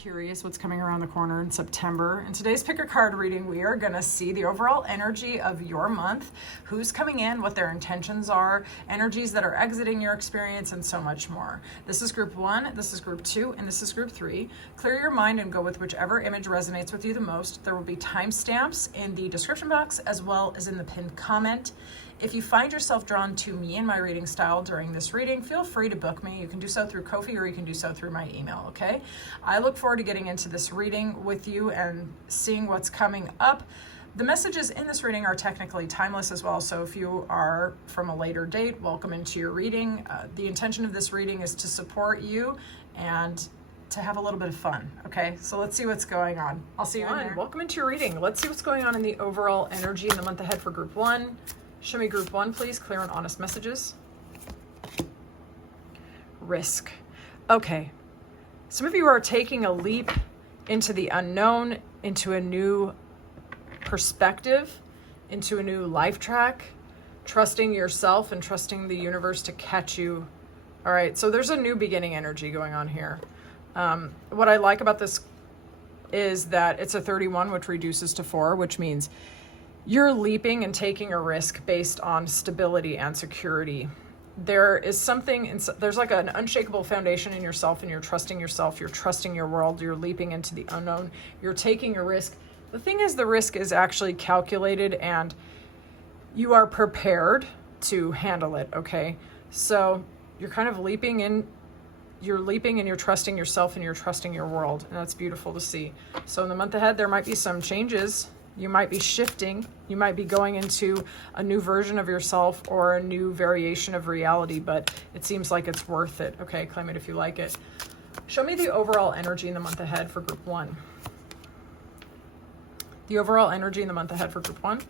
curious what's coming around the corner in September. In today's pick a card reading, we are going to see the overall energy of your month, who's coming in, what their intentions are, energies that are exiting your experience, and so much more. This is group 1, this is group 2, and this is group 3. Clear your mind and go with whichever image resonates with you the most. There will be timestamps in the description box as well as in the pinned comment. If you find yourself drawn to me and my reading style during this reading, feel free to book me. You can do so through Ko-fi or you can do so through my email, okay? I look forward to getting into this reading with you and seeing what's coming up. The messages in this reading are technically timeless as well, so if you are from a later date, welcome into your reading. The intention of this reading is to support you and to have a little bit of fun, okay? So let's see what's going on. I'll see you in there. Welcome into your reading. Let's see what's going on in the overall energy in the month ahead for group 1. Show me group 1, please. Clear and honest messages. Risk. Okay. Some of you are taking a leap into the unknown, into a new perspective, into a new life track, trusting yourself and trusting the universe to catch you. All right. So there's a new beginning energy going on here. What I like about this is that it's a 31, which reduces to 4, which means you're leaping and taking a risk based on stability and security. There is something, there's like an unshakable foundation in yourself, and you're trusting yourself, you're trusting your world, you're leaping into the unknown, you're taking a risk. The thing is, the risk is actually calculated and you are prepared to handle it, okay? So you're kind of leaping in, you're leaping and you're trusting yourself and you're trusting your world, and that's beautiful to see. So in the month ahead, there might be some changes. You might be shifting. You might be going into a new version of yourself or a new variation of reality, but it seems like it's worth it. Okay, claim it if you like it. Show me the overall energy in the month ahead for group 1. The overall energy in the month ahead for group 1.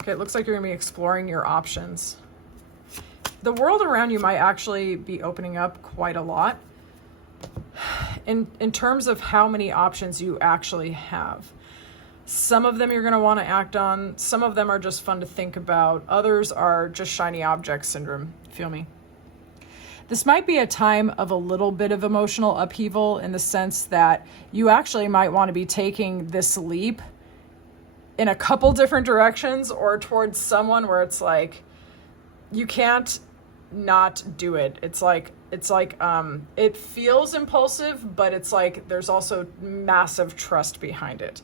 Okay, it looks like you're going to be exploring your options. The world around you might actually be opening up quite a lot in terms of how many options you actually have. Some of them you're going to want to act on. Some of them are just fun to think about. Others are just shiny object syndrome. Feel me? This might be a time of a little bit of emotional upheaval in the sense that you actually might want to be taking this leap in a couple different directions or towards someone where it's like you can't not do it. It's like it feels impulsive, but it's like there's also massive trust behind it.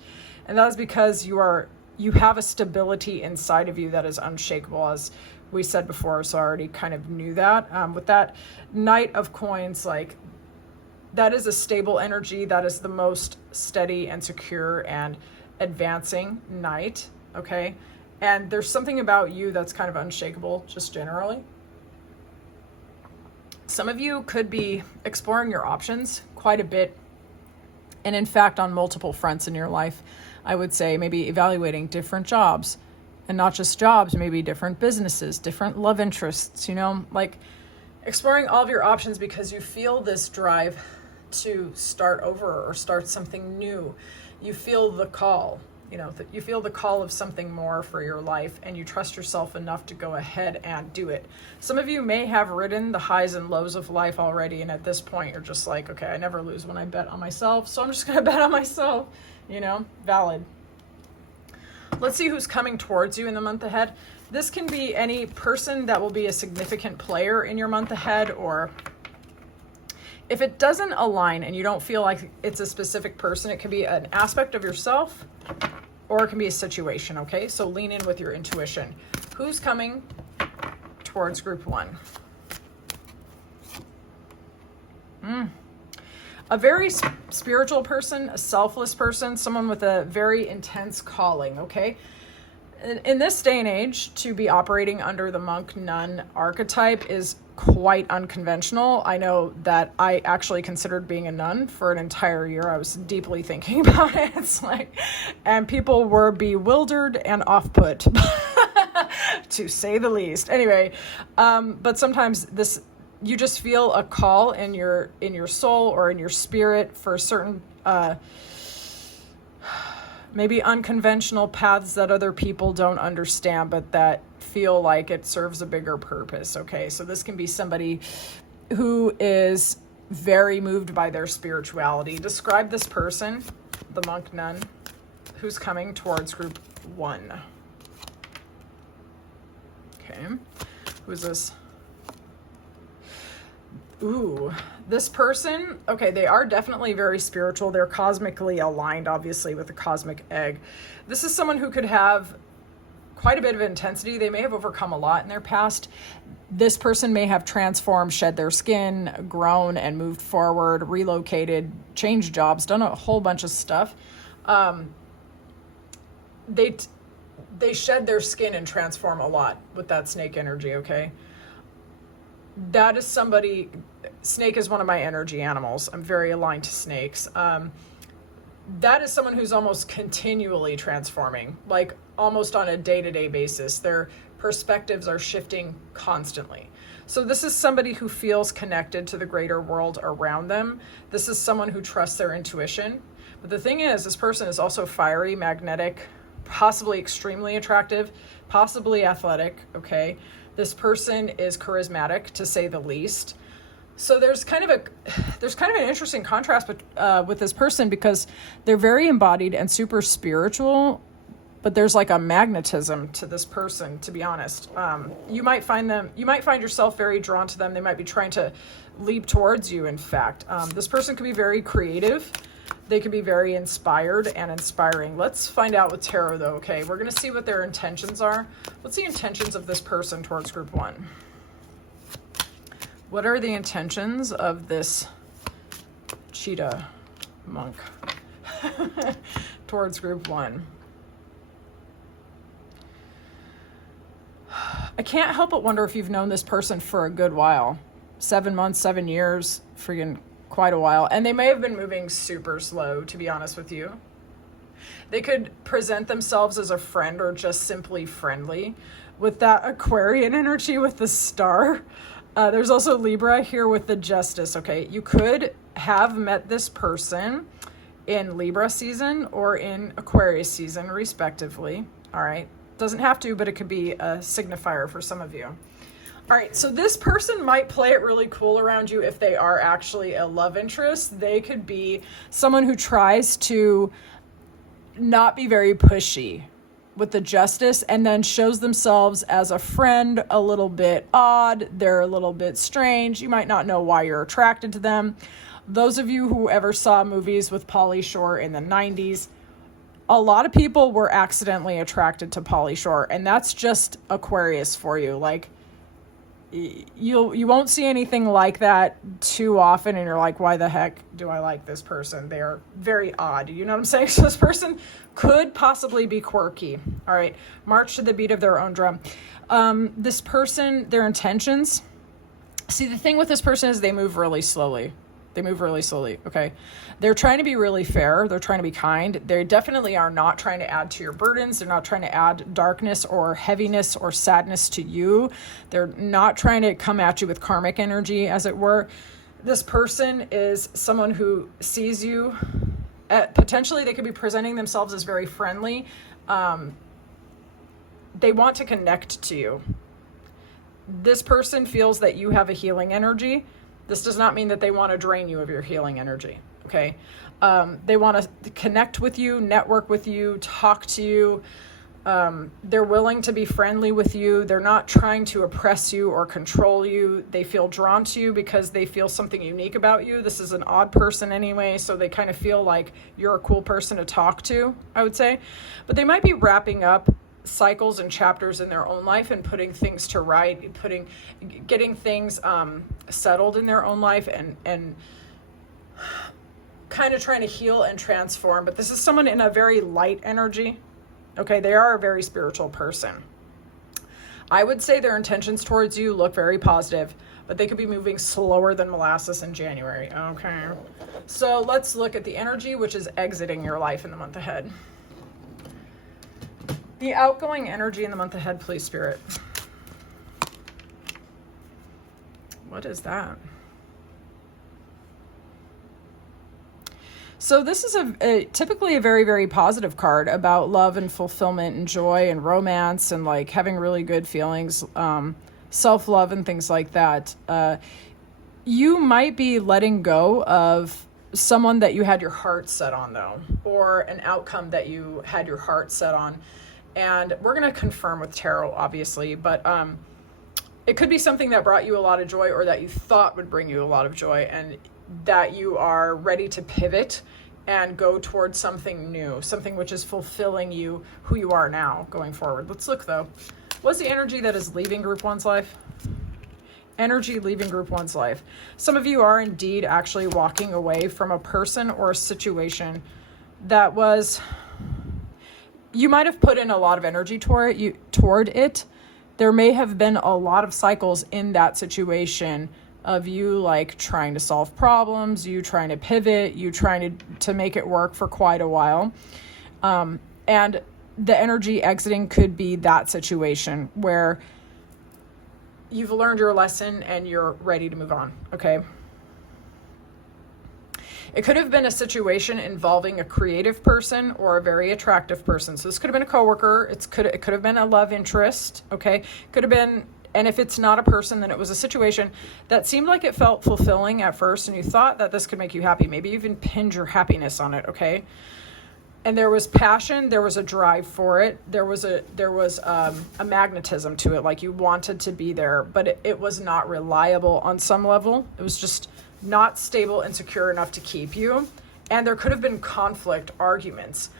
And that is because you have a stability inside of you that is unshakable, as we said before, so I already kind of knew that. With that Knight of Coins, like, that is a stable energy. That is the most steady and secure and advancing Knight, okay? And there's something about you that's kind of unshakable, just generally. Some of you could be exploring your options quite a bit, and in fact, on multiple fronts in your life. I would say maybe evaluating different jobs, and not just jobs, maybe different businesses, different love interests, like exploring all of your options because you feel this drive to start over or start something new. You feel the call, you feel the call of something more for your life, and you trust yourself enough to go ahead and do it. Some of you may have ridden the highs and lows of life already, and at this point you're just like, okay, I never lose when I bet on myself, so I'm just going to bet on myself. Valid. Let's see who's coming towards you in the month ahead. This can be any person that will be a significant player in your month ahead, or if it doesn't align and you don't feel like it's a specific person, it can be an aspect of yourself or it can be a situation, okay? So lean in with your intuition. Who's coming towards group 1? A very spiritual person, a selfless person, someone with a very intense calling, okay? In this day and age, to be operating under the monk-nun archetype is quite unconventional. I know that I actually considered being a nun for an entire year. I was deeply thinking about it. It's like, and people were bewildered and off-put, to say the least. Anyway, but sometimes you just feel a call in your soul or in your spirit for certain maybe unconventional paths that other people don't understand, but that feel like it serves a bigger purpose. Okay, so this can be somebody who is very moved by their spirituality. Describe this person, the monk nun, who's coming towards group 1. Okay. Who's this? Ooh, this person, okay, they are definitely very spiritual. They're cosmically aligned, obviously, with the cosmic egg. This is someone who could have quite a bit of intensity. They may have overcome a lot in their past. This person may have transformed, shed their skin, grown and moved forward, relocated, changed jobs, done a whole bunch of stuff. They shed their skin and transform a lot with that snake energy, okay? That is somebody, snake is one of my energy animals. I'm very aligned to snakes. That is someone who's almost continually transforming, like almost on a day-to-day basis. Their perspectives are shifting constantly. So this is somebody who feels connected to the greater world around them. This is someone who trusts their intuition. But the thing is, this person is also fiery, magnetic, possibly extremely attractive, possibly athletic, okay? This person is charismatic, to say the least. So there's kind of an interesting contrast with this person, because they're very embodied and super spiritual, but there's like a magnetism to this person, to be honest. You might find yourself very drawn to them. They might be trying to leap towards you, in fact. This person could be very creative. They could be very inspired and inspiring. Let's find out with tarot, though, okay? We're going to see what their intentions are. What's the intentions of this person towards group 1? What are the intentions of this cheetah monk towards group 1? I can't help but wonder if you've known this person for a good while. 7 months, 7 years, freaking quite a while. And they may have been moving super slow, to be honest with you. They could present themselves as a friend or just simply friendly. With that Aquarian energy with the star, there's also Libra here with the Justice, okay? You could have met this person in Libra season or in Aquarius season, respectively, all right? Doesn't have to, but it could be a signifier for some of you. All right, so this person might play it really cool around you if they are actually a love interest. They could be someone who tries to not be very pushy with the Justice and then shows themselves as a friend, a little bit odd. They're a little bit strange. You might not know why you're attracted to them. Those of you who ever saw movies with Pauly Shore in the 90s, a lot of people were accidentally attracted to Pauly Shore, and that's just Aquarius for you. Like, you won't see anything like that too often, and you're like, why the heck do I like this person? They are very odd. You know what I'm saying? So this person could possibly be quirky. All right. March to the beat of their own drum. This person, their intentions. See, the thing with this person is they move really slowly. Okay? They're trying to be really fair. They're trying to be kind. They definitely are not trying to add to your burdens. They're not trying to add darkness or heaviness or sadness to you. They're not trying to come at you with karmic energy, as it were. This person is someone who sees you. Potentially, they could be presenting themselves as very friendly. They want to connect to you. This person feels that you have a healing energy. This does not mean that they want to drain you of your healing energy, okay? They want to connect with you, network with you, talk to you. They're willing to be friendly with you. They're not trying to oppress you or control you. They feel drawn to you because they feel something unique about you. This is an odd person anyway, so they kind of feel like you're a cool person to talk to, I would say. But they might be wrapping up cycles and chapters in their own life and putting things to right, getting things settled in their own life and kind of trying to heal and transform. But this is someone in a very light energy. Okay, they are a very spiritual person. I would say their intentions towards you look very positive, but they could be moving slower than molasses in January. Okay, so let's look at the energy which is exiting your life in the month ahead. The outgoing energy in the month ahead, please, Spirit. What is that? So this is typically a very, very positive card about love and fulfillment and joy and romance and like having really good feelings, self-love and things like that. You might be letting go of someone that you had your heart set on, though, or an outcome that you had your heart set on. And we're going to confirm with tarot, obviously, but it could be something that brought you a lot of joy, or that you thought would bring you a lot of joy, and that you are ready to pivot and go towards something new, something which is fulfilling you, who you are now going forward. Let's look, though. What's the energy that is leaving group one's life? Energy leaving group one's life. Some of you are indeed actually walking away from a person or a situation that was, you might have put in a lot of energy toward it. There may have been a lot of cycles in that situation of you like trying to solve problems, you trying to pivot, you trying to make it work for quite a while. And the energy exiting could be that situation where you've learned your lesson and you're ready to move on, okay? It could have been a situation involving a creative person or a very attractive person. So this could have been a coworker. It could have been a love interest, okay? Could have been, and if it's not a person, then it was a situation that seemed like it felt fulfilling at first, and you thought that this could make you happy. Maybe you even pinned your happiness on it, okay? And there was passion, there was a drive for it, there was a magnetism to it, like you wanted to be there, but it was not reliable on some level. It was just not stable and secure enough to keep you. And there could have been conflict, arguments.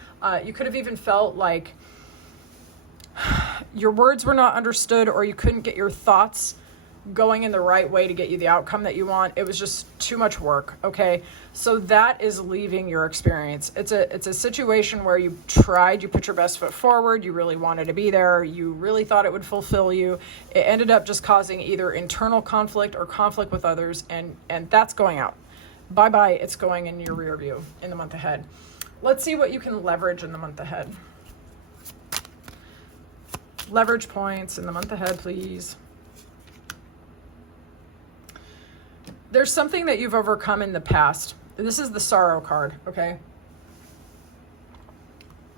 You could have even felt like your words were not understood, or you couldn't get your thoughts going in the right way to get you the outcome that you want. It was just too much work, okay? So that is leaving your experience. It's a situation where you tried, you put your best foot forward, you really wanted to be there, you really thought it would fulfill you. It ended up just causing either internal conflict or conflict with others, and that's going out. Bye-bye, it's going in your rear view in the month ahead. Let's see what you can leverage in the month ahead. Leverage points in the month ahead, please. There's something that you've overcome in the past. This is the Sorrow card, okay?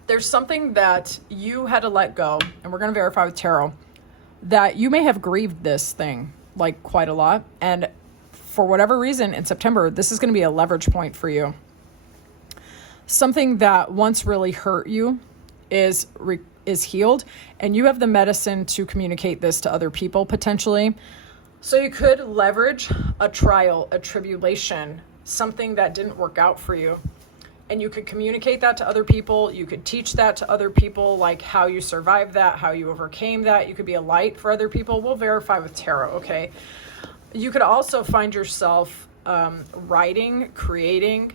There's something that you had to let go, and we're going to verify with tarot, that you may have grieved this thing like quite a lot. And for whatever reason in September, this is going to be a leverage point for you. Something that once really hurt you is healed, and you have the medicine to communicate this to other people potentially. So you could leverage a trial, a tribulation, something that didn't work out for you. And you could communicate that to other people. You could teach that to other people, like how you survived that, how you overcame that. You could be a light for other people. We'll verify with tarot, okay? You could also find yourself writing, creating,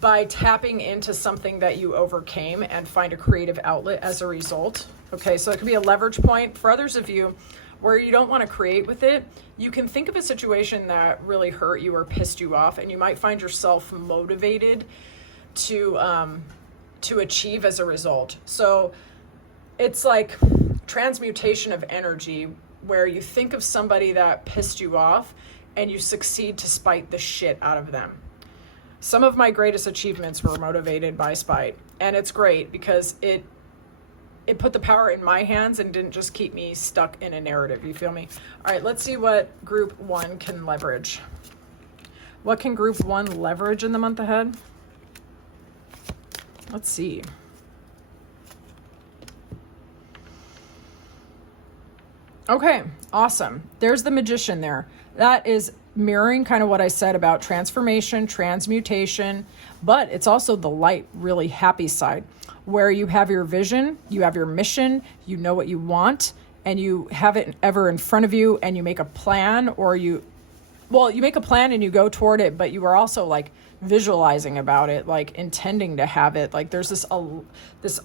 by tapping into something that you overcame and find a creative outlet as a result. Okay, so it could be a leverage point. For others of you, where you don't want to create with it, you can think of a situation that really hurt you or pissed you off, and you might find yourself motivated to achieve as a result. So it's like transmutation of energy, where you think of somebody that pissed you off and you succeed to spite the shit out of them. Some of my greatest achievements were motivated by spite, and it's great because it put the power in my hands and didn't just keep me stuck in a narrative. You feel me? All right, let's see what group one can leverage. What can group one leverage in the month ahead? Let's see. Okay, awesome. There's the Magician there. That is mirroring kind of what I said about transformation, transmutation, but it's also the light, really happy side, where you have your vision, you have your mission, you know what you want, and you have it ever in front of you, and you make a plan, or you make a plan and you go toward it, but you are also like visualizing about it, like intending to have it. Like there's this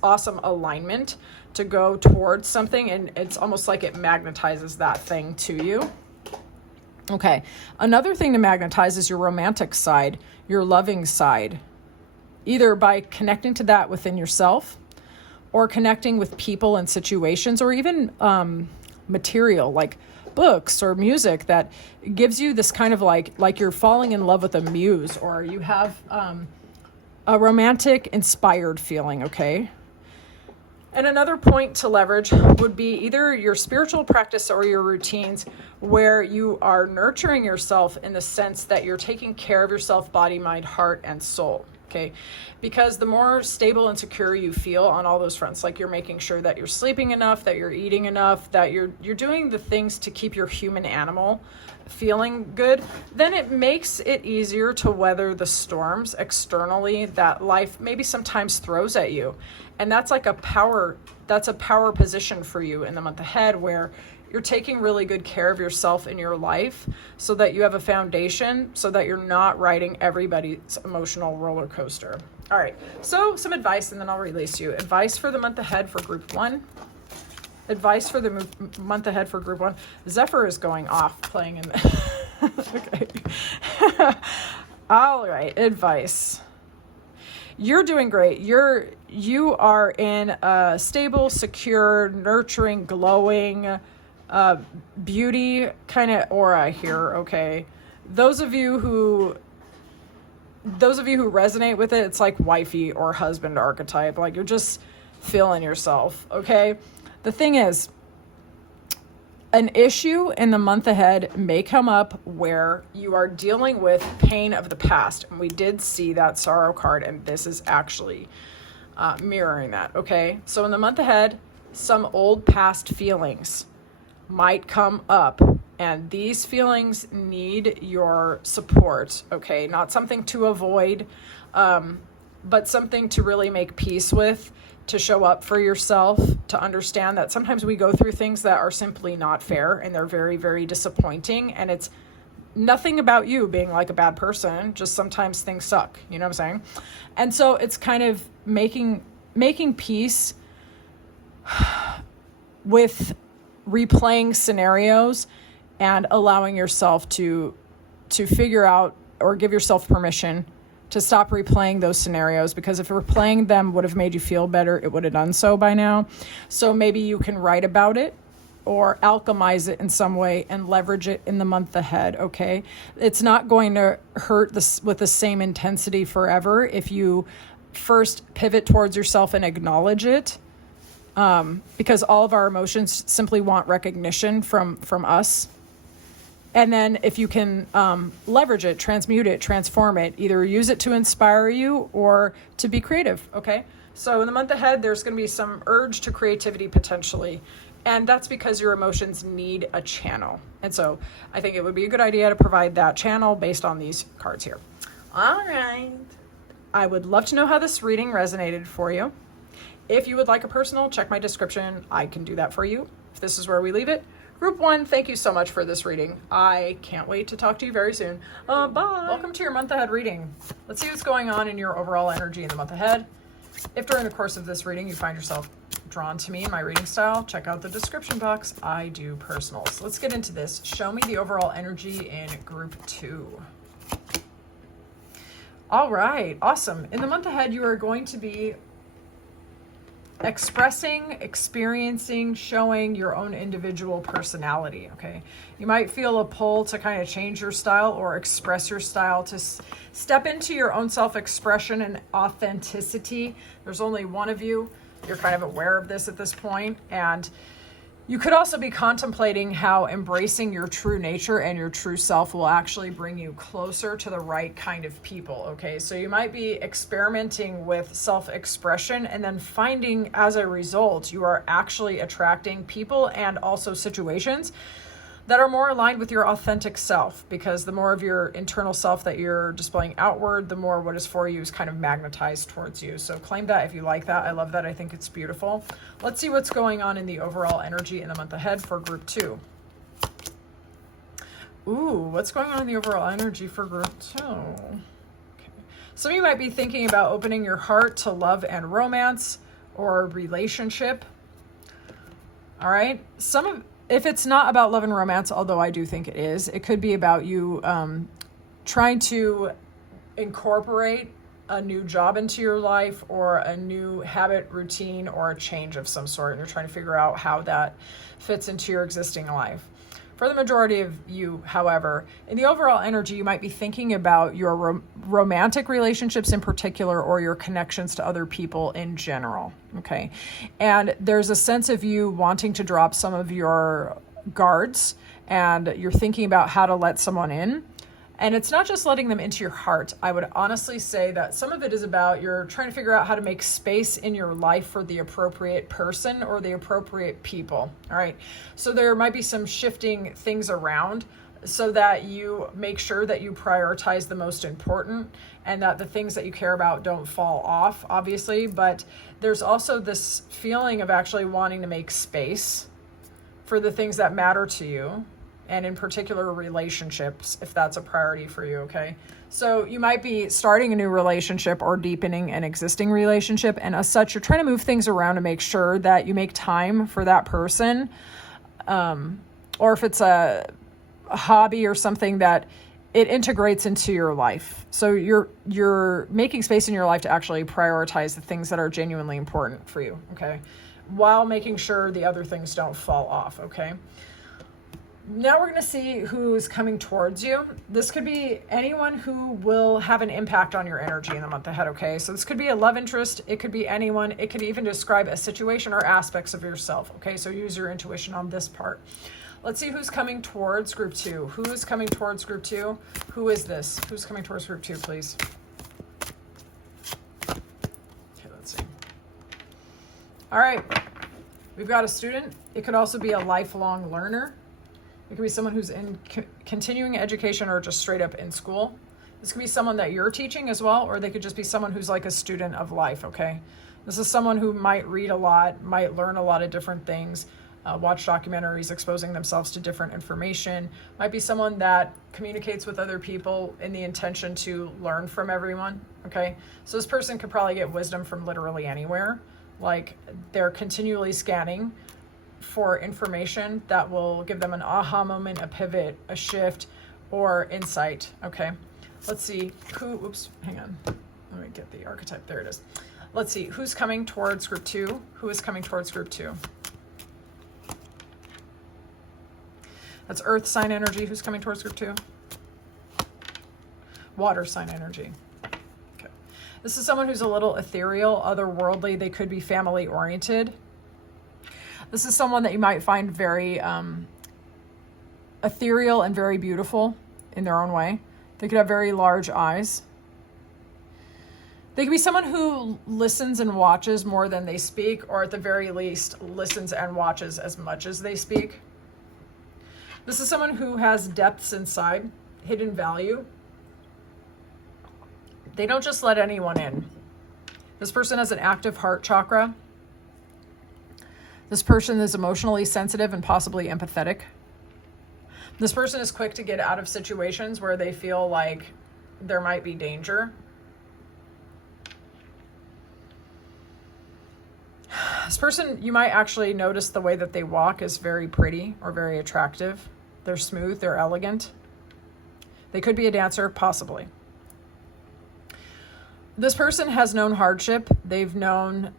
awesome alignment to go towards something, and it's almost like it magnetizes that thing to you. Okay, another thing to magnetize is your romantic side, your loving side, either by connecting to that within yourself or connecting with people and situations, or even material like books or music that gives you this kind of like you're falling in love with a muse, or you have a romantic inspired feeling, okay? And another point to leverage would be either your spiritual practice or your routines where you are nurturing yourself in the sense that you're taking care of yourself, body, mind, heart, and soul. Okay, because the more stable and secure you feel on all those fronts, like you're making sure that you're sleeping enough, that you're eating enough, that you're doing the things to keep your human animal feeling good, then it makes it easier to weather the storms externally that life maybe sometimes throws at you. And that's like a power position for you in the month ahead, where you're taking really good care of yourself in your life so that you have a foundation, so that you're not riding everybody's emotional roller coaster. All right, so some advice and then I'll release you. Advice for the month ahead for group 1. Advice for the month ahead for group 1. Zephyr is going off playing in okay. All right, advice. You're doing great. You are in a stable, secure, nurturing, glowing, beauty kind of aura here, okay? Those of you who resonate with it, it's like wifey or husband archetype. Like, you're just feeling yourself, okay? The thing is, an issue in the month ahead may come up where you are dealing with pain of the past. And we did see that sorrow card, and this is actually mirroring that, okay? So in the month ahead, some old past feelings might come up, and these feelings need your support, okay? Not something to avoid, but something to really make peace with, to show up for yourself, to understand that sometimes we go through things that are simply not fair and they're very, very disappointing. And it's nothing about you being like a bad person, just sometimes things suck, you know what I'm saying? And so it's kind of making peace with replaying scenarios and allowing yourself to figure out or give yourself permission to stop replaying those scenarios, because if replaying them would have made you feel better, it would have done so by now. So maybe you can write about it or alchemize it in some way and leverage it in the month ahead, okay? It's not going to hurt this with the same intensity forever if you first pivot towards yourself and acknowledge it, because all of our emotions simply want recognition from us. And then if you can leverage it, transmute it, transform it, either use it to inspire you or to be creative, okay? So in the month ahead, there's going to be some urge to creativity potentially. And that's because your emotions need a channel. And so I think it would be a good idea to provide that channel based on these cards here. All right. I would love to know how this reading resonated for you. If you would like a personal, check my description. I can do that for you. If this is where we leave it. Group 1, thank you so much for this reading. I can't wait to talk to you very soon. Bye. Welcome to your month ahead reading. Let's see what's going on in your overall energy in the month ahead. If during the course of this reading you find yourself drawn to me and my reading style, check out the description box. I do personals. Let's get into this. Show me the overall energy in group 2. All right, awesome. In the month ahead, you are going to be expressing, experiencing, showing your own individual personality, okay? You might feel a pull to kind of change your style or express your style, to step into your own self-expression and authenticity. There's only one of you. You're kind of aware of this at this point, and you could also be contemplating how embracing your true nature and your true self will actually bring you closer to the right kind of people, okay? So you might be experimenting with self-expression and then finding as a result you are actually attracting people and also situations that are more aligned with your authentic self, because the more of your internal self that you're displaying outward, the more what is for you is kind of magnetized towards you. So claim that if you like that. I love that. I think it's beautiful. Let's see what's going on in the overall energy in the month ahead for group 2. Ooh, what's going on in the overall energy for group 2? Okay. Some of you might be thinking about opening your heart to love and romance or relationship. All right. If it's not about love and romance, although I do think it is, it could be about you trying to incorporate a new job into your life or a new habit, routine, or a change of some sort. And you're trying to figure out how that fits into your existing life. For the majority of you, however, in the overall energy, you might be thinking about your romantic relationships in particular, or your connections to other people in general, okay? And there's a sense of you wanting to drop some of your guards, and you're thinking about how to let someone in. And it's not just letting them into your heart. I would honestly say that some of it is about you're trying to figure out how to make space in your life for the appropriate person or the appropriate people. All right. So there might be some shifting things around so that you make sure that you prioritize the most important and that the things that you care about don't fall off, obviously. But there's also this feeling of actually wanting to make space for the things that matter to you, and in particular relationships, if that's a priority for you, okay? So you might be starting a new relationship or deepening an existing relationship, and as such, you're trying to move things around to make sure that you make time for that person, or if it's a hobby or something that it integrates into your life. So you're making space in your life to actually prioritize the things that are genuinely important for you, okay? While making sure the other things don't fall off, okay? Now we're going to see who's coming towards you. This could be anyone who will have an impact on your energy in the month ahead, okay? So this could be a love interest. It could be anyone. It could even describe a situation or aspects of yourself, okay? So use your intuition on this part. Let's see who's coming towards group 2. Who is coming towards group 2? Who is this? Who's coming towards group 2, please? Okay, let's see. All right. We've got a student. It could also be a lifelong learner. It could be someone who's in continuing education or just straight up in school. This could be someone that you're teaching as well, or they could just be someone who's like a student of life, okay? This is someone who might read a lot, might learn a lot of different things, watch documentaries exposing themselves to different information, might be someone that communicates with other people in the intention to learn from everyone, okay? So this person could probably get wisdom from literally anywhere. Like they're continually scanning for information that will give them an aha moment, a pivot, a shift, or insight. Okay, let's see who, oops, hang on. Let me get the archetype. There it is. Let's see who's coming towards group 2. Who is coming towards group 2? That's earth sign energy. Who's coming towards group 2? Water sign energy. Okay. This is someone who's a little ethereal, otherworldly. They could be family oriented. This is someone that you might find very ethereal and very beautiful in their own way. They could have very large eyes. They could be someone who listens and watches more than they speak, or at the very least, listens and watches as much as they speak. This is someone who has depths inside, hidden value. They don't just let anyone in. This person has an active heart chakra. This person is emotionally sensitive and possibly empathetic. This person is quick to get out of situations where they feel like there might be danger. This person, you might actually notice the way that they walk is very pretty or very attractive. They're smooth, they're elegant. They could be a dancer, possibly. This person has known hardship. They've known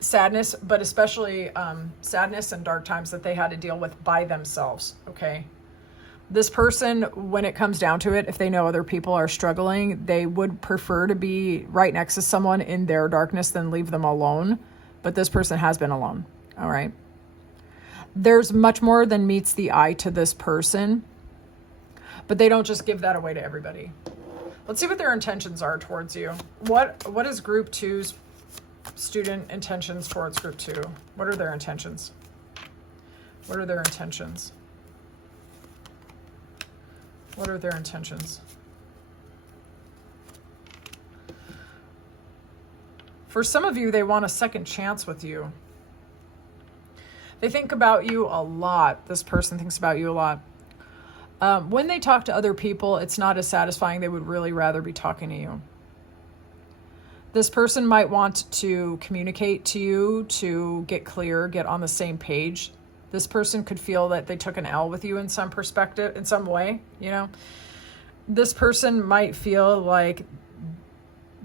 sadness, but especially sadness and dark times that they had to deal with by themselves, okay? This person, when it comes down to it, if they know other people are struggling, they would prefer to be right next to someone in their darkness than leave them alone. But this person has been alone, all right? There's much more than meets the eye to this person, but they don't just give that away to everybody. Let's see what their intentions are towards you. What is group 2's student intentions towards group 2? What are their intentions? What are their intentions? What are their intentions? For some of you, they want a second chance with you. They think about you a lot. This person thinks about you a lot. When they talk to other people, it's not as satisfying. They would really rather be talking to you. This person might want to communicate to you to get clear, get on the same page. This person could feel that they took an L with you in some perspective, in some way, you know. This person might feel like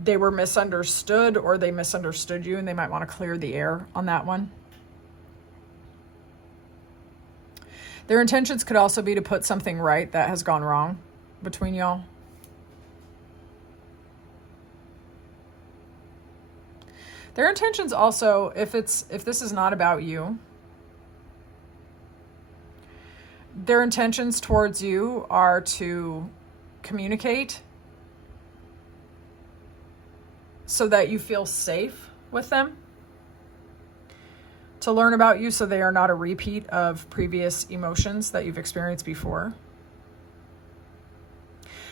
they were misunderstood, or they misunderstood you, and they might want to clear the air on that one. Their intentions could also be to put something right that has gone wrong between y'all. Their intentions also, if this is not about you, their intentions towards you are to communicate so that you feel safe with them, to learn about you so they are not a repeat of previous emotions that you've experienced before.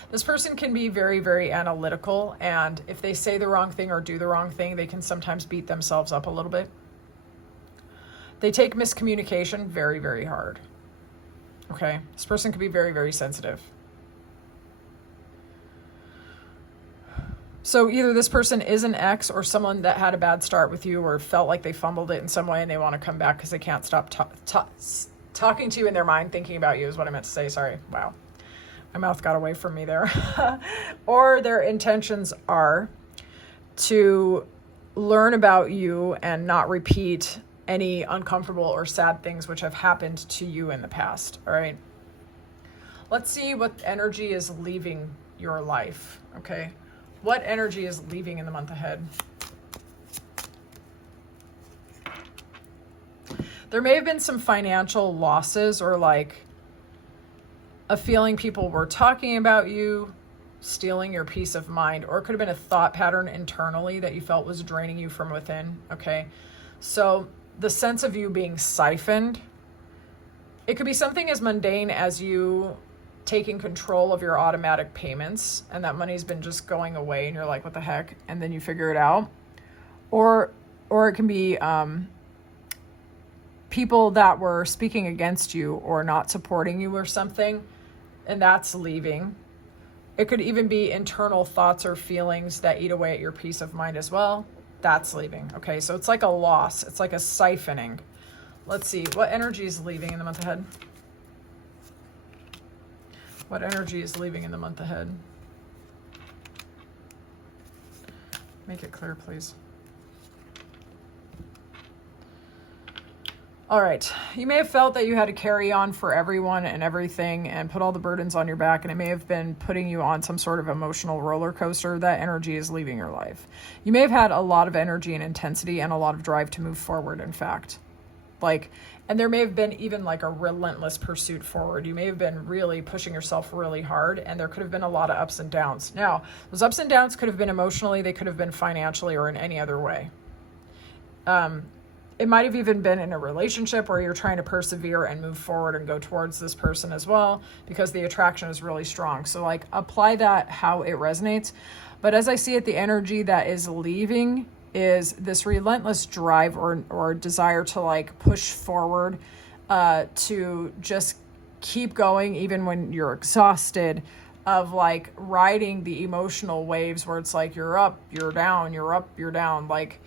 This person can be very, very analytical, and if they say the wrong thing or do the wrong thing, they can sometimes beat themselves up a little bit. They take miscommunication very, very hard. Okay? This person can be very, very sensitive. So either this person is an ex or someone that had a bad start with you or felt like they fumbled it in some way and they want to come back because they can't stop talking to you in their mind, thinking about you is what I meant to say. Sorry. Wow. My mouth got away from me there. Or their intentions are to learn about you and not repeat any uncomfortable or sad things which have happened to you in the past. All right. Let's see what energy is leaving your life. Okay. What energy is leaving in the month ahead? There may have been some financial losses or like a feeling people were talking about you, stealing your peace of mind, or it could have been a thought pattern internally that you felt was draining you from within. Okay. So the sense of you being siphoned, it could be something as mundane as you taking control of your automatic payments and that money's been just going away and you're like, what the heck? And then you figure it out. Or it can be people that were speaking against you or not supporting you or something, and that's leaving. It could even be internal thoughts or feelings that eat away at your peace of mind as well. That's leaving. Okay, so it's like a loss. It's like a siphoning. Let's see. What energy is leaving in the month ahead? What energy is leaving in the month ahead? Make it clear, please. All right. You may have felt that you had to carry on for everyone and everything and put all the burdens on your back, and it may have been putting you on some sort of emotional roller coaster. That energy is leaving your life. You may have had a lot of energy and intensity and a lot of drive to move forward, in fact. And there may have been even like a relentless pursuit forward. You may have been really pushing yourself really hard, and there could have been a lot of ups and downs. Now, those ups and downs could have been emotionally, they could have been financially, or in any other way. It might have even been in a relationship where you're trying to persevere and move forward and go towards this person as well, because the attraction is really strong. So like apply that how it resonates. But as I see it, the energy that is leaving is this relentless drive or desire to like push forward, to just keep going even when you're exhausted, of like riding the emotional waves where it's like you're up, you're down, you're up, you're down. Like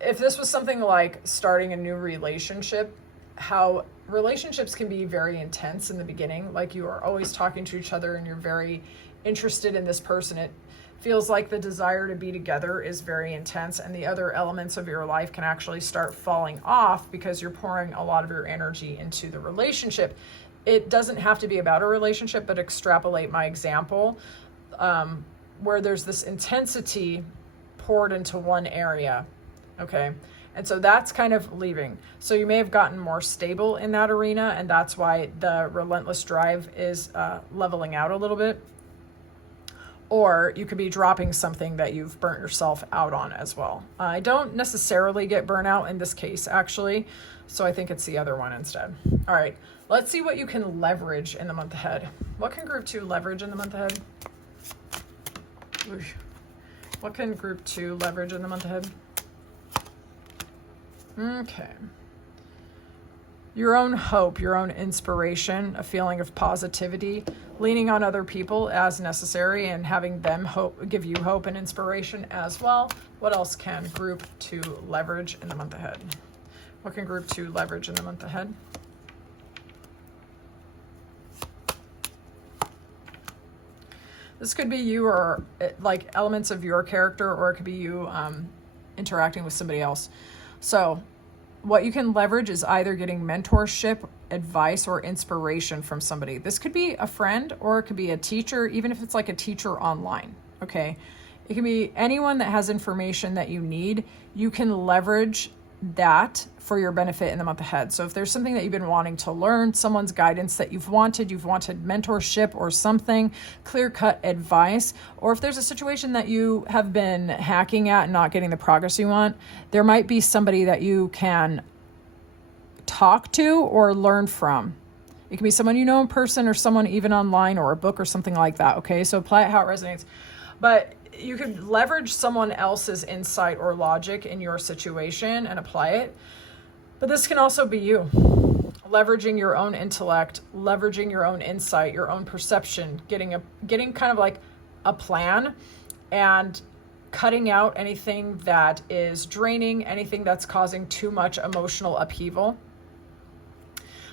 if this was something like starting a new relationship, how relationships can be very intense in the beginning, like you are always talking to each other and you're very interested in this person. It feels like the desire to be together is very intense, and the other elements of your life can actually start falling off because you're pouring a lot of your energy into the relationship. It doesn't have to be about a relationship, but extrapolate my example, where there's this intensity poured into one area. Okay. And so that's kind of leaving. So you may have gotten more stable in that arena, and that's why the relentless drive is leveling out a little bit. Or you could be dropping something that you've burnt yourself out on as well. I don't necessarily get burnout in this case, actually. So I think it's the other one instead. All right, let's see what you can leverage in the month ahead. What can group 2 leverage in the month ahead? Oof. What can group 2 leverage in the month ahead? Okay. Your own hope, your own inspiration, a feeling of positivity, leaning on other people as necessary and having them give you hope and inspiration as well. What else can group 2 leverage in the month ahead? What can group 2 leverage in the month ahead? This could be you, or like elements of your character, or it could be you interacting with somebody else. So What you can leverage is either getting mentorship, advice, or inspiration from somebody. This could be a friend or it could be a teacher, even if it's like a teacher online, okay? It can be anyone that has information that you need. You can leverage that for your benefit in the month ahead. So if there's something that you've been wanting to learn, someone's guidance that you've wanted mentorship or something, clear-cut advice, or if there's a situation that you have been hacking at and not getting the progress you want, there might be somebody that you can talk to or learn from. It can be someone you know in person or someone even online or a book or something like that, okay? So apply it how it resonates. But you could leverage someone else's insight or logic in your situation and apply it. But this can also be you. Leveraging your own intellect, leveraging your own insight, your own perception, getting kind of like a plan and cutting out anything that is draining, anything that's causing too much emotional upheaval.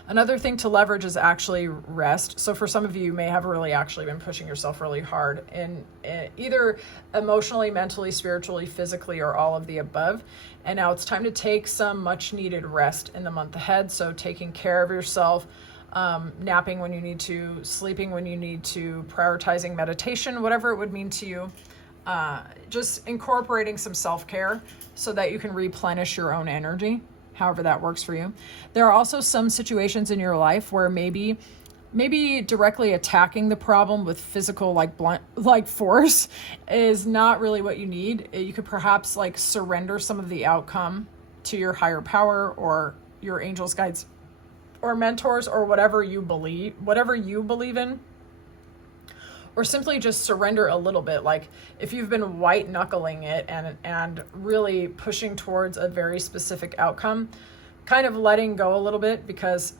Another thing to leverage is actually rest. So for some of you, you may have really actually been pushing yourself really hard in either emotionally, mentally, spiritually, physically, or all of the above. And now it's time to take some much needed rest in the month ahead. So taking care of yourself, napping when you need to, sleeping when you need to, prioritizing meditation, whatever it would mean to you. Just incorporating some self-care so that you can replenish your own energy, however that works for you. There are also some situations in your life where maybe directly attacking the problem with physical like force is not really what you need. You could perhaps like surrender some of the outcome to your higher power or your angels, guides, or mentors, or whatever you believe in. Or simply just surrender a little bit. Like if you've been white knuckling it and really pushing towards a very specific outcome, kind of letting go a little bit, because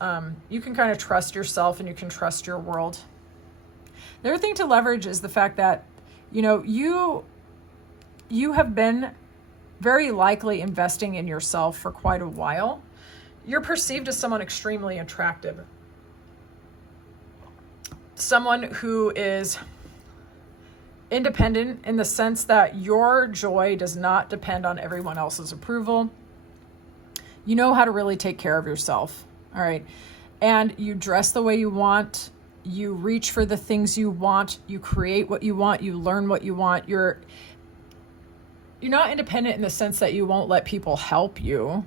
you can kind of trust yourself and you can trust your world. The other thing to leverage is the fact that, you have been very likely investing in yourself for quite a while. You're perceived as someone extremely attractive. Someone who is independent in the sense that your joy does not depend on everyone else's approval. You know how to really take care of yourself, all right? And you dress the way you want. You reach for the things you want. You create what you want. You learn what you want. You're not independent in the sense that you won't let people help you.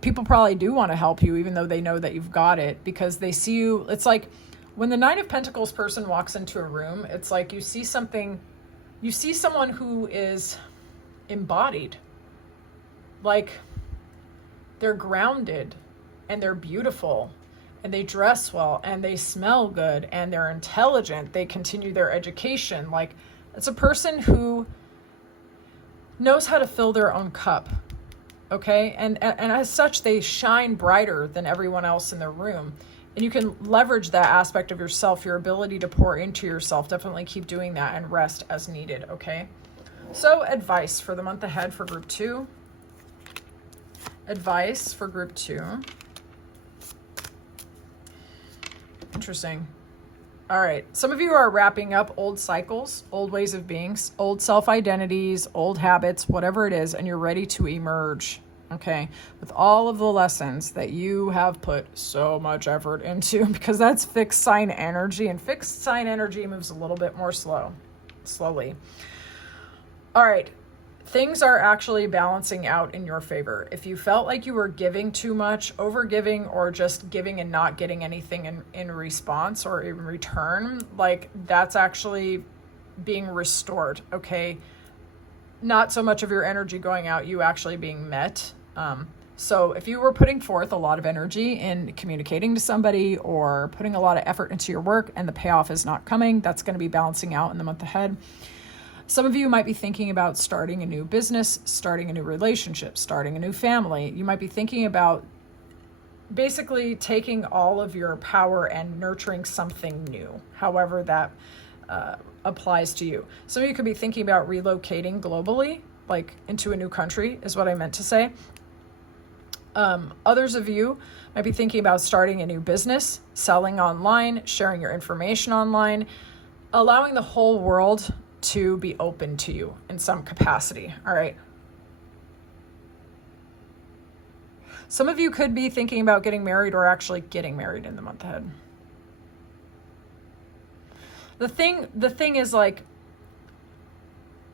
People probably do want to help you, even though they know that you've got it, because they see you. It's like, when the Nine of Pentacles person walks into a room, it's like you see someone who is embodied. Like they're grounded and they're beautiful and they dress well and they smell good and they're intelligent. They continue their education. Like it's a person who knows how to fill their own cup. Okay. And as such, they shine brighter than everyone else in the room. And you can leverage that aspect of yourself, your ability to pour into yourself. Definitely keep doing that and rest as needed, okay? So advice for the month ahead for group 2. Advice for group 2. Interesting. All right. Some of you are wrapping up old cycles, old ways of being, old self-identities, old habits, whatever it is, and you're ready to emerge. Okay, with all of the lessons that you have put so much effort into, because that's fixed sign energy, and fixed sign energy moves a little bit more slowly. All right, things are actually balancing out in your favor. If you felt like you were giving too much, over giving, or just giving and not getting anything in response or in return, like that's actually being restored, okay? Not so much of your energy going out, you actually being met. So if you were putting forth a lot of energy in communicating to somebody or putting a lot of effort into your work and the payoff is not coming, that's going to be balancing out in the month ahead. Some of you might be thinking about starting a new business, starting a new relationship, starting a new family. You might be thinking about basically taking all of your power and nurturing something new, however that applies to you. Some of you could be thinking about relocating globally, like into a new country is what I meant to say. Others of you might be thinking about starting a new business, selling online, sharing your information online, allowing the whole world to be open to you in some capacity. All right. Some of you could be thinking about getting married or actually getting married in the month ahead. The thing is, like,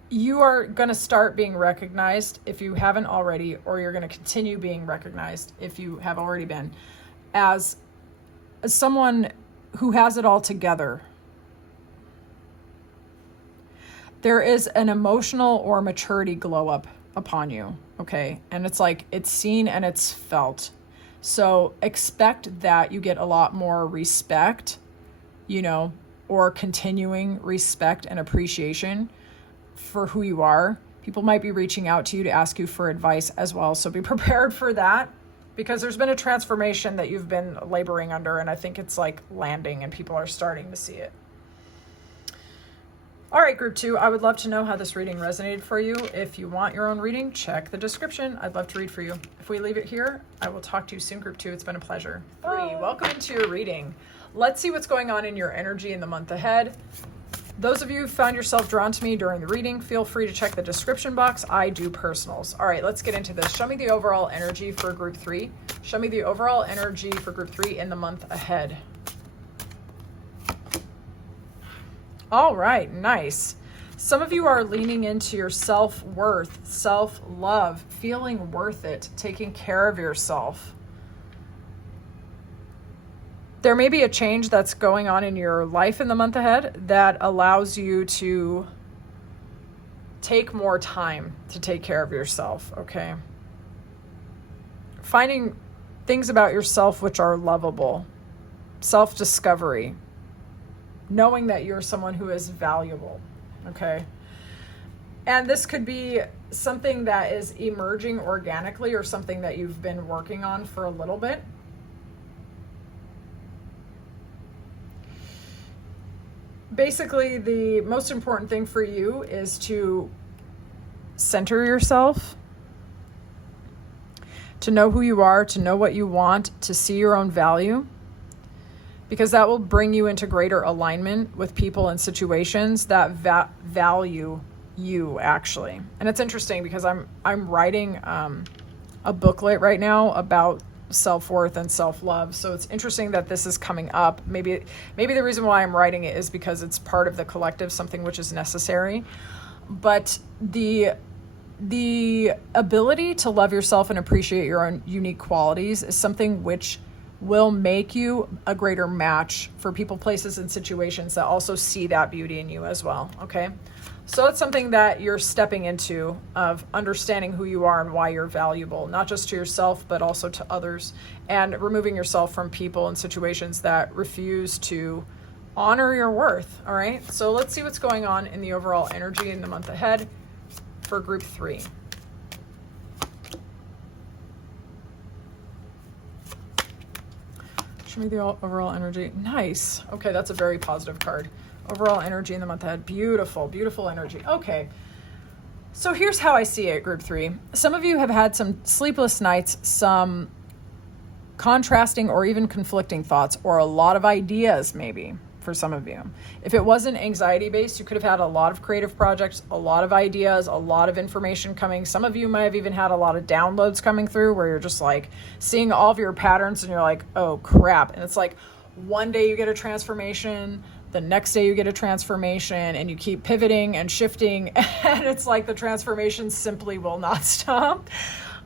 you are going to start being recognized if you haven't already, or you're going to continue being recognized if you have already been, as someone who has it all together. There is an emotional or maturity glow up upon you, okay? And it's like, it's seen and it's felt. So expect that you get a lot more respect, you know, or continuing respect and appreciation for who you are. People might be reaching out to you to ask you for advice as well. So be prepared for that, because there's been a transformation that you've been laboring under, and I think it's like landing and people are starting to see it. All right, group 2, I would love to know how this reading resonated for you. If you want your own reading, check the description. I'd love to read for you. If we leave it here, I will talk to you soon, group 2. It's been a pleasure. 3, welcome into your reading. Let's see what's going on in your energy in the month ahead. Those of you who found yourself drawn to me during the reading, feel free to check the description box. I do personals. All right, let's get into this. Show me the overall energy for group 3. Show me the overall energy for group 3 in the month ahead. All right, nice. Some of you are leaning into your self-worth, self-love, feeling worth it, taking care of yourself. There may be a change that's going on in your life in the month ahead that allows you to take more time to take care of yourself, okay? Finding things about yourself which are lovable, self-discovery, knowing that you're someone who is valuable, okay? And this could be something that is emerging organically or something that you've been working on for a little bit. Basically, the most important thing for you is to center yourself, to know who you are, to know what you want, to see your own value, because that will bring you into greater alignment with people and situations that value you, actually. And it's interesting because I'm writing a booklet right now about self-worth and self-love. So it's interesting that this is coming up. Maybe the reason why I'm writing it is because it's part of the collective, something which is necessary. But the ability to love yourself and appreciate your own unique qualities is something which will make you a greater match for people, places, and situations that also see that beauty in you as well, okay? So it's something that you're stepping into, of understanding who you are and why you're valuable, not just to yourself, but also to others, and removing yourself from people and situations that refuse to honor your worth, all right? So let's see what's going on in the overall energy in the month ahead for group 3. Show me the overall energy. Nice. Okay, that's a very positive card. Overall energy in the month ahead. Beautiful, beautiful energy. Okay. So here's how I see it, group 3. Some of you have had some sleepless nights, some contrasting or even conflicting thoughts, or a lot of ideas maybe for some of you. If it wasn't anxiety-based, you could have had a lot of creative projects, a lot of ideas, a lot of information coming. Some of you might have even had a lot of downloads coming through where you're just like seeing all of your patterns and you're like, oh crap. And it's like one day you get a transformation, the next day you get a transformation, and you keep pivoting and shifting, and it's like the transformation simply will not stop.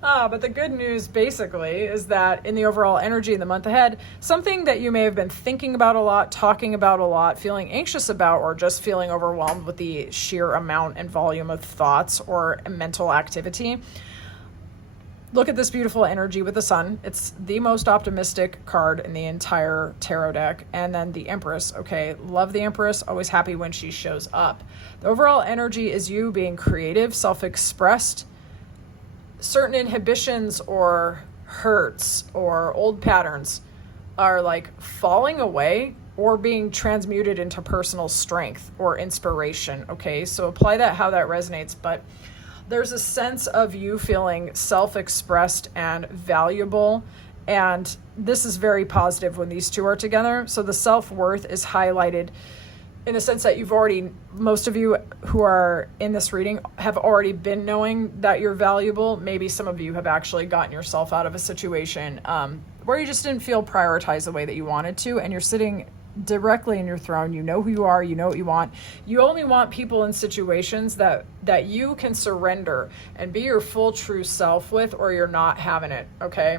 But the good news basically is that in the overall energy in the month ahead, something that you may have been thinking about a lot, talking about a lot, feeling anxious about, or just feeling overwhelmed with the sheer amount and volume of thoughts or mental activity. Look at this beautiful energy with the sun. It's the most optimistic card in the entire tarot deck. And then the Empress. Okay, love the Empress. Always happy when she shows up. The overall energy is you being creative, self-expressed. Certain inhibitions or hurts or old patterns are like falling away or being transmuted into personal strength or inspiration. Okay, so apply that how that resonates. But there's a sense of you feeling self-expressed and valuable. And this is very positive when these two are together. So the self-worth is highlighted in the sense that you've already, most of you who are in this reading have already been knowing that you're valuable. Maybe some of you have actually gotten yourself out of a situation where you just didn't feel prioritized the way that you wanted to, and you're sitting directly in your throne. You know who you are, you know what you want. You only want people in situations that you can surrender and be your full true self with, or you're not having it, okay?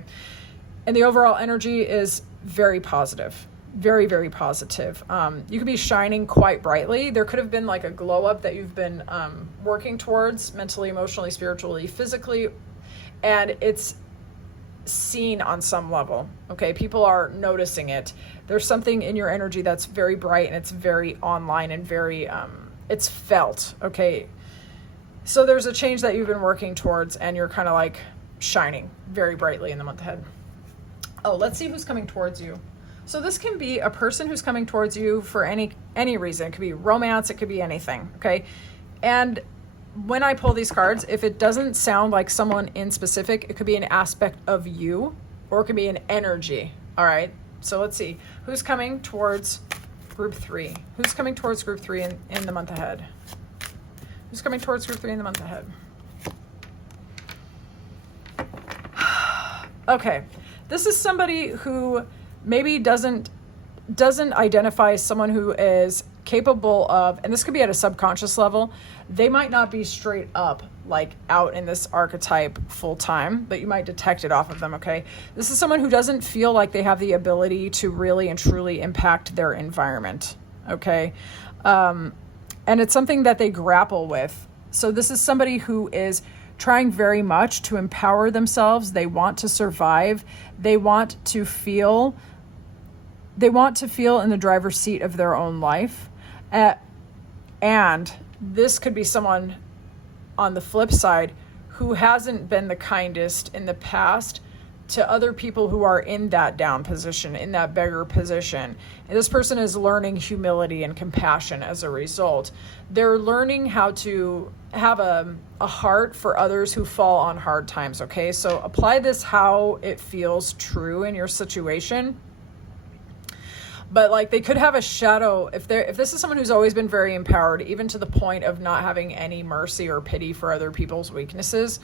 And the overall energy is very positive. Very, very positive. You could be shining quite brightly. There could have been like a glow up that you've been working towards mentally, emotionally, spiritually, physically, and it's seen on some level. Okay, people are noticing it. There's something in your energy that's very bright, and it's very online and very it's felt. Okay, so there's a change that you've been working towards, and you're kind of like shining very brightly in the month ahead. Oh, let's see who's coming towards you. So this can be a person who's coming towards you for any reason. It could be romance, it could be anything, okay? And when I pull these cards, if it doesn't sound like someone in specific, it could be an aspect of you, or it could be an energy, all right? So let's see. Who's coming towards group 3? Who's coming towards group 3 in the month ahead? Who's coming towards group 3 in the month ahead? Okay, this is somebody who maybe doesn't identify as someone who is capable of, and this could be at a subconscious level, they might not be straight up like out in this archetype full time, but you might detect it off of them, okay? This is someone who doesn't feel like they have the ability to really and truly impact their environment, okay? And it's something that they grapple with. So this is somebody who is trying very much to empower themselves. They want to survive. They want to feel in the driver's seat of their own life. And this could be someone on the flip side who hasn't been the kindest in the past to other people who are in that down position, in that beggar position. And this person is learning humility and compassion as a result. They're learning how to have a heart for others who fall on hard times, okay? So apply this how it feels true in your situation. But like they could have a shadow, if this is someone who's always been very empowered, even to the point of not having any mercy or pity for other people's weaknesses,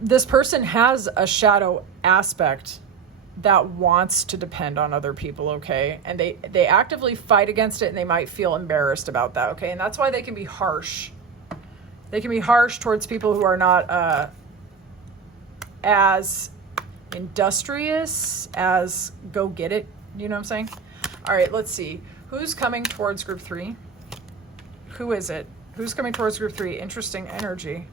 this person has a shadow aspect that wants to depend on other people, okay? And they actively fight against it, and they might feel embarrassed about that, okay? And that's why they can be harsh. They can be harsh towards people who are not as industrious, as go get it. You know what I'm saying? All right, let's see. Who's coming towards group 3? Who is it? Who's coming towards group 3? Interesting energy.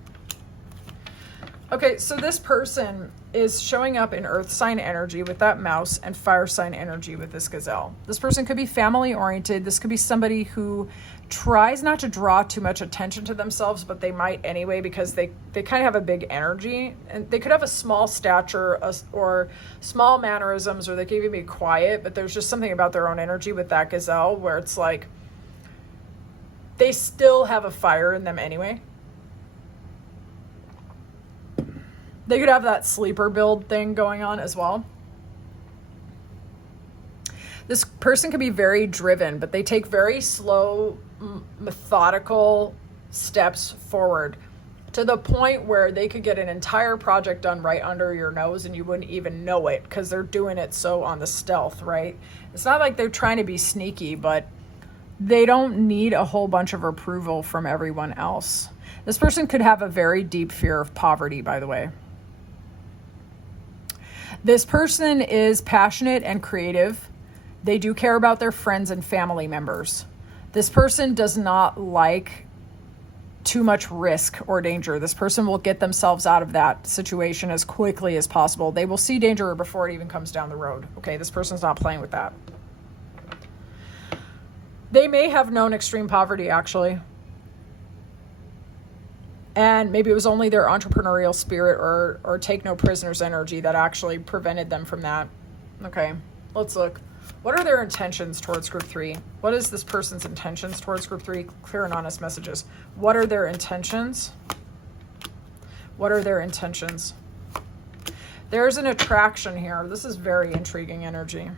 Okay, so this person is showing up in earth sign energy with that mouse, and fire sign energy with this gazelle. This person could be family oriented. This could be somebody who tries not to draw too much attention to themselves, but they might anyway, because they kind of have a big energy, and they could have a small stature or small mannerisms, or they could even be quiet, but there's just something about their own energy with that gazelle where it's like they still have a fire in them anyway. They could have that sleeper build thing going on as well. This person could be very driven, but they take very slow, methodical steps forward to the point where they could get an entire project done right under your nose and you wouldn't even know it, because they're doing it so on the stealth, right? It's not like they're trying to be sneaky, but they don't need a whole bunch of approval from everyone else. This person could have a very deep fear of poverty, by the way. This person is passionate and creative. They do care about their friends and family members. This person does not like too much risk or danger. This person will get themselves out of that situation as quickly as possible. They will see danger before it even comes down the road. Okay, this person's not playing with that. They may have known extreme poverty, actually. And maybe it was only their entrepreneurial spirit or take no prisoners energy that actually prevented them from that. Okay, let's look. What are their intentions towards group 3? What is this person's intentions towards group 3? Clear and honest messages. What are their intentions? What are their intentions? There's an attraction here. This is very intriguing energy.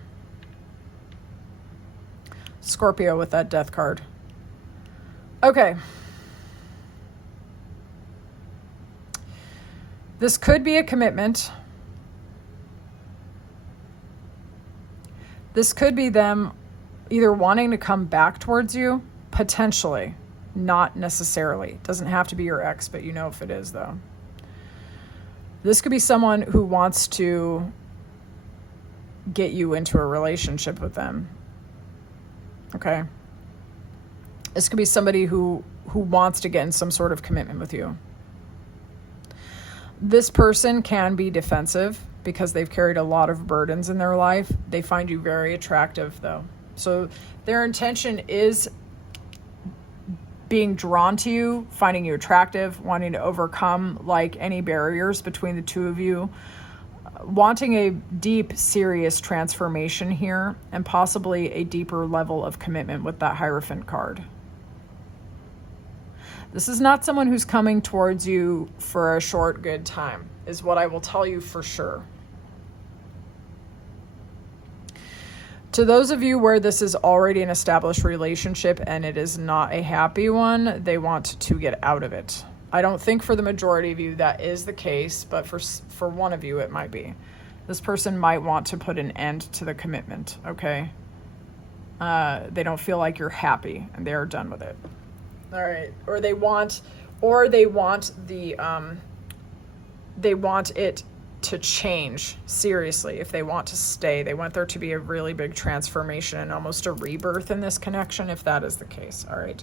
Scorpio with that death card. Okay. This could be a commitment. This could be them either wanting to come back towards you, potentially, not necessarily. It doesn't have to be your ex, but you know if it is, though. This could be someone who wants to get you into a relationship with them. Okay? This could be somebody who wants to get in some sort of commitment with you. This person can be defensive because they've carried a lot of burdens in their life. They find you very attractive, though. So their intention is being drawn to you, finding you attractive, wanting to overcome like any barriers between the two of you, wanting a deep, serious transformation here, and possibly a deeper level of commitment with that Hierophant card. This is not someone who's coming towards you for a short, good time, is what I will tell you for sure. To those of you where this is already an established relationship and it is not a happy one, they want to get out of it. I don't think for the majority of you that is the case, but for one of you it might be. This person might want to put an end to the commitment, okay? They don't feel like you're happy and they're done with it. All right, they want it to change. Seriously, if they want to stay, they want there to be a really big transformation and almost a rebirth in this connection, if that is the case. All right.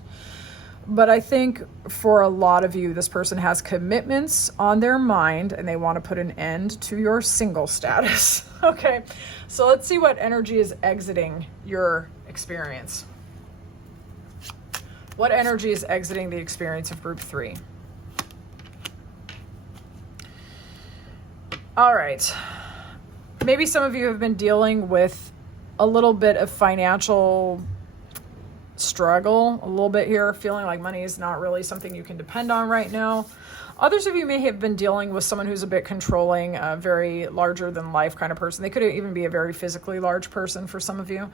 But I think for a lot of you, this person has commitments on their mind and they want to put an end to your single status. Okay, so let's see what energy is exiting your experience. What energy is exiting the experience of group 3? All right. Maybe some of you have been dealing with a little bit of financial struggle, a little bit here, feeling like money is not really something you can depend on right now. Others of you may have been dealing with someone who's a bit controlling, a very larger than life kind of person. They could even be a very physically large person for some of you.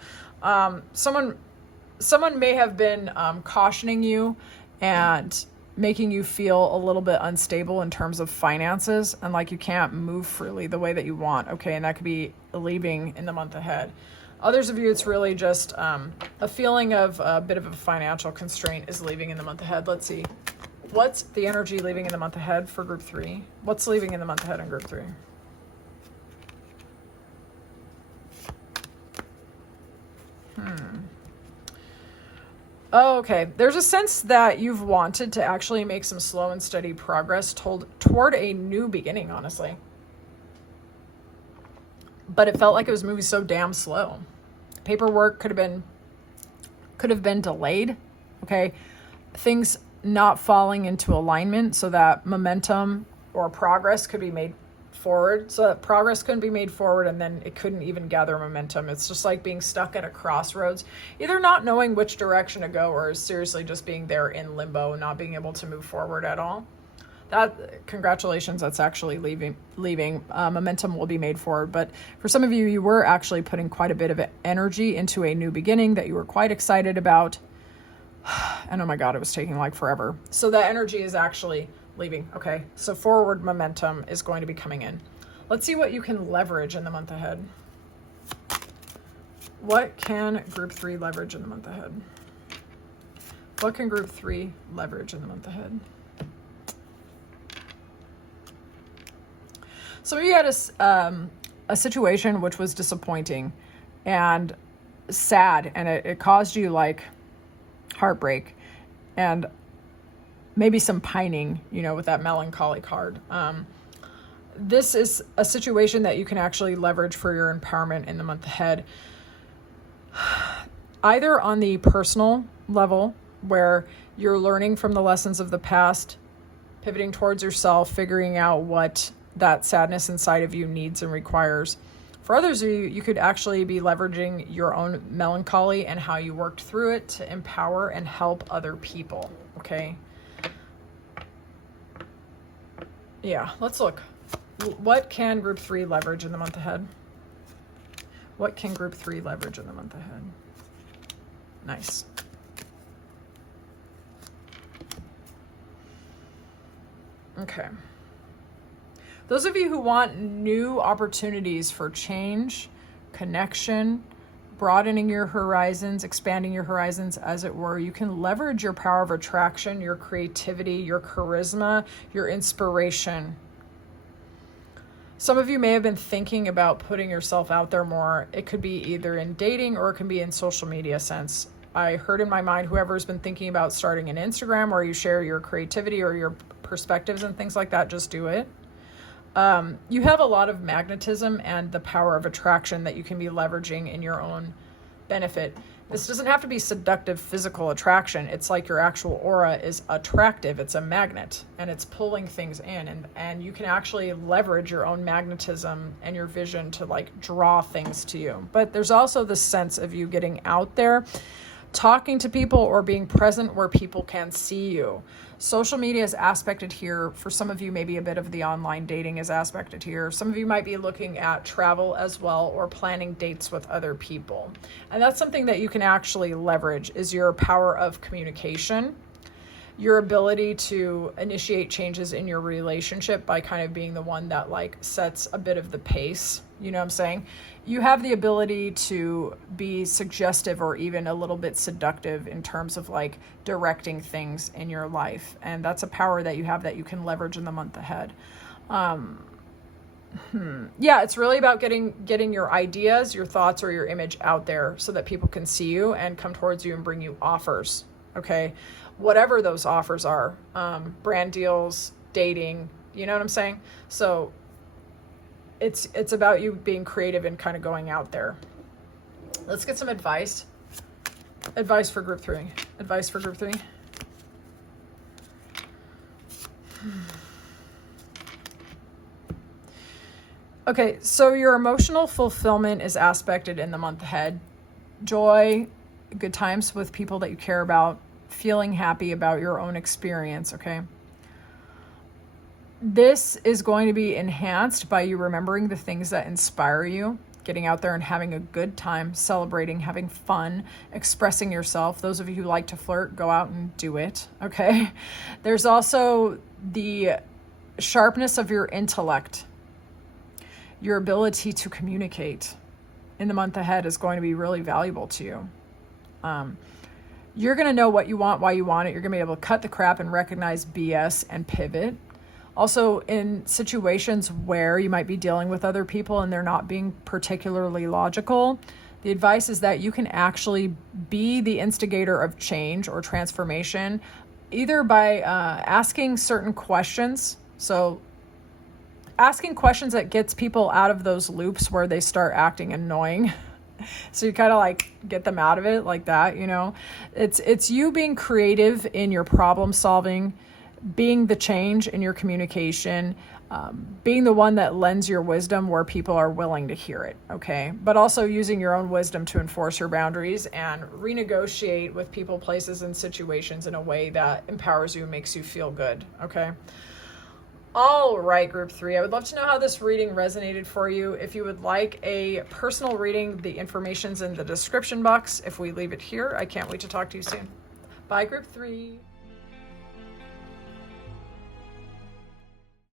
Someone may have been cautioning you and making you feel a little bit unstable in terms of finances and like you can't move freely the way that you want. Okay, and that could be leaving in the month ahead. Others of you, it's really just a feeling of a bit of a financial constraint is leaving in the month ahead. Let's see. What's the energy leaving in the month ahead for group 3? What's leaving in the month ahead in group 3? Oh, okay. There's a sense that you've wanted to actually make some slow and steady progress toward a new beginning, honestly. But it felt like it was moving so damn slow. Paperwork could have been delayed. Okay. Things not falling into alignment so that momentum or progress could be made forward. So that progress couldn't be made forward and then it couldn't even gather momentum. It's just like being stuck at a crossroads, either not knowing which direction to go or seriously just being there in limbo, not being able to move forward at all. Congratulations, that's actually leaving. Momentum will be made forward. But for some of you, you were actually putting quite a bit of energy into a new beginning that you were quite excited about. And oh my God, it was taking like forever. So that energy is actually leaving. Okay, so forward momentum is going to be coming in. Let's see what you can leverage in the month ahead. What can group 3 leverage in the month ahead? What can group 3 leverage in the month ahead? So you had a situation which was disappointing and sad, and it caused you like heartbreak and maybe some pining, with that melancholy card. This is a situation that you can actually leverage for your empowerment in the month ahead. Either on the personal level, where you're learning from the lessons of the past, pivoting towards yourself, figuring out what that sadness inside of you needs and requires. For others of you, you could actually be leveraging your own melancholy and how you worked through it to empower and help other people, okay? Yeah, let's look. What can group 3 leverage in the month ahead? What can group 3 leverage in the month ahead? Nice. Okay. Those of you who want new opportunities for change, connection, broadening your horizons, expanding your horizons, as it were, you can leverage your power of attraction, your creativity, your charisma, your inspiration. Some of you may have been thinking about putting yourself out there more. It could be either in dating or it can be in social media sense. I heard in my mind, whoever's been thinking about starting an Instagram where you share your creativity or your perspectives and things like that, just do it. You have a lot of magnetism and the power of attraction that you can be leveraging in your own benefit. This doesn't have to be seductive physical attraction. It's like your actual aura is attractive. It's a magnet and it's pulling things in, and you can actually leverage your own magnetism and your vision to like draw things to you. But there's also the sense of you getting out there, talking to people, or being present where people can see you. Social media is aspected here. For some of you, maybe a bit of the online dating is aspected here. Some of you might be looking at travel as well, or planning dates with other people. And that's something that you can actually leverage, is your power of communication, your ability to initiate changes in your relationship by kind of being the one that like sets a bit of the pace. You know what I'm saying? You have the ability to be suggestive or even a little bit seductive in terms of like directing things in your life. And that's a power that you have that you can leverage in the month ahead. Yeah, it's really about getting your ideas, your thoughts, or your image out there so that people can see you and come towards you and bring you offers. Okay. Whatever those offers are, brand deals, dating, you know what I'm saying? So it's about you being creative and kind of going out there. Let's get some advice. Advice for group 3. Advice for group 3. Okay, so your emotional fulfillment is aspected in the month ahead. Joy, good times with people that you care about, feeling happy about your own experience, okay? This is going to be enhanced by you remembering the things that inspire you, getting out there and having a good time, celebrating, having fun, expressing yourself. Those of you who like to flirt, go out and do it, okay? There's also the sharpness of your intellect. Your ability to communicate in the month ahead is going to be really valuable to you. You're going to know what you want, why you want it. You're going to be able to cut the crap and recognize BS and pivot. Also, in situations where you might be dealing with other people and they're not being particularly logical, the advice is that you can actually be the instigator of change or transformation, either by asking certain questions. So asking questions that gets people out of those loops where they start acting annoying. So you kind of like get them out of it like that, you know. It's you being creative in your problem solving, being the change in your communication, being the one that lends your wisdom where people are willing to hear it, okay? But also using your own wisdom to enforce your boundaries and renegotiate with people, places, and situations in a way that empowers you and makes you feel good, okay? All right, group 3, I would love to know how this reading resonated for you. If you would like a personal reading, the information's in the description box. If we leave it here, I can't wait to talk to you soon. Bye, group 3.